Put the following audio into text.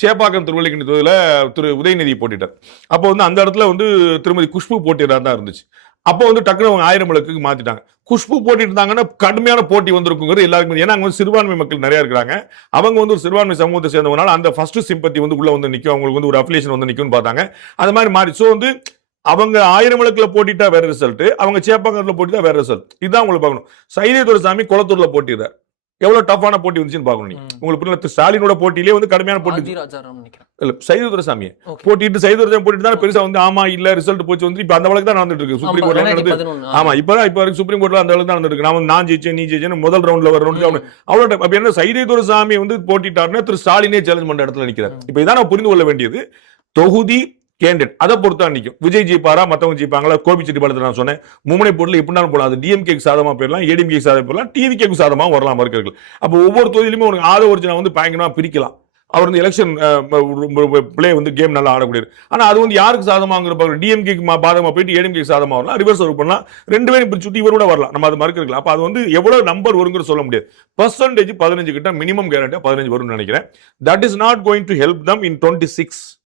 சேப்பாக்கம் திருவள்ளிக்கணி தொகுதியில் திரு உதயநிதி போட்டிட்டார். அப்போ வந்து அந்த இடத்துல வந்து திருமதி குஷ்பு போட்டியிடா தான் இருந்துச்சு. அப்போ வந்து டக்குனு அவங்க 1000 விளக்குக்கு மாத்திட்டாங்க. குஷ்பு போட்டிட்டு இருந்தாங்கன்னா கடுமையான போட்டி வந்திருக்குங்கிறது எல்லாருக்கும். ஏன்னா அங்க வந்து சிறுபான்மை மக்கள் நிறைய இருக்கிறாங்க. அவங்க வந்து ஒரு சிறுபான்மை சமூகத்தை சேர்ந்தவனால அந்த ஃபர்ஸ்ட் சிம்பத்தி வந்து உள்ள வந்து நிற்கும், அவங்களுக்கு வந்து ஒரு அஃபிலியேஷன் வந்து நிற்கும்னு பார்த்தாங்க. அது மாதிரி மாறி. ஸோ வந்து அவங்க 1000 விளக்குல போட்டிட்டா வேற ரிசல்ட், அவங்க சேப்பாக்கத்துல போட்டிட்டா வேற ரிசல்ட். இதுதான் உங்களுக்கு பார்க்கணும். சைதை துரைசாமி குளத்தூர்ல போட்டிடுறார். எவ்வளவு டஃப்பான போட்டி வந்துச்சுன்னு பார்க்கணும். நீங்க உங்களுக்கு புரியல, ஸ்டாலினோட போட்டியிலே வந்து கடுமையான போட்டி இல்ல சைதை துரைசாமி போட்டிட்டு சைதை துரைசாமி போட்டிட்டு தான் பெருசா வந்து ஆமா இல்ல ரிசல்ட் போச்சு வந்து இப்ப அந்த வழக்கு தான் நடந்துட்டு இருக்கு சுப்ரீம் கோர்ட்ல நடந்து. ஆமா இப்பதான் இப்ப வரைக்கும் சுப்ரீம் கோர்ட்ல அந்த வழக்கு தான் நடந்துட்டு இருக்கு. நான் ஜெயிச்சேன் நீ ஜெயிச்சேன் முதல் ரவுண்ட்ல வர ரவுண்ட் அவ்வளவு. அப்ப என்ன சைதை துரைசாமி வந்து போட்டிட்டாருன்னா திரு ஸ்டாலினே சேலஞ்ச் பண்ற இடத்துல நிக்கிறார். இப்ப இதான் நான் புரிந்து கொள்ள வேண்டியது. தொகுதி கேண்டேட் அதை பொறுத்தா நிற்கும். விஜய் ஜெயிப்பாரா மத்தவங்க ஜெயிப்பாங்களா? கோபிச்செட்டிப்பாளையத்தில் நான் சொன்னேன் மும்முனை போட்டில் எப்படினாலும் போடலாம். அது டிஎம்கேக்கு சாதமா போயிடலாம், ஏடிஎம்கே சாதமா போயிடலாம், டிவிகேக்கு சாதமா வரலாம் இருக்கிறது. அப்போ ஒவ்வொரு தொகுதியிலுமே ஒரு ஆதரவு ஒரிஜினல் வந்து பயங்கரமா பிரிக்கலாம். அவர் வந்து எலெக்ஷன் பிளே வந்து கேம் நல்லா ஆடக்கூடியது. ஆனா அது வந்து யாருக்கு சாதமாங்கிற டிஎம்கேக்கு பாதகமா போயிட்டு ஏடிஎம்கே சாதமா வரலாம், ரிவர்ஸ் ஒர்க் பண்ணலாம், ரெண்டு பேரும் இப்படி சுட்டி இவர் கூட வரலாம். நம்ம அது மறுக்கலாம். அப்ப அது வந்து எவ்வளவு நம்பர் வருங்கிற சொல்ல முடியாது. பர்சன்டேஜ் 15 கிட்ட மினிமம் கேரண்டியா 15 வரும்னு நினைக்கிறேன். That is not going to help them in 26.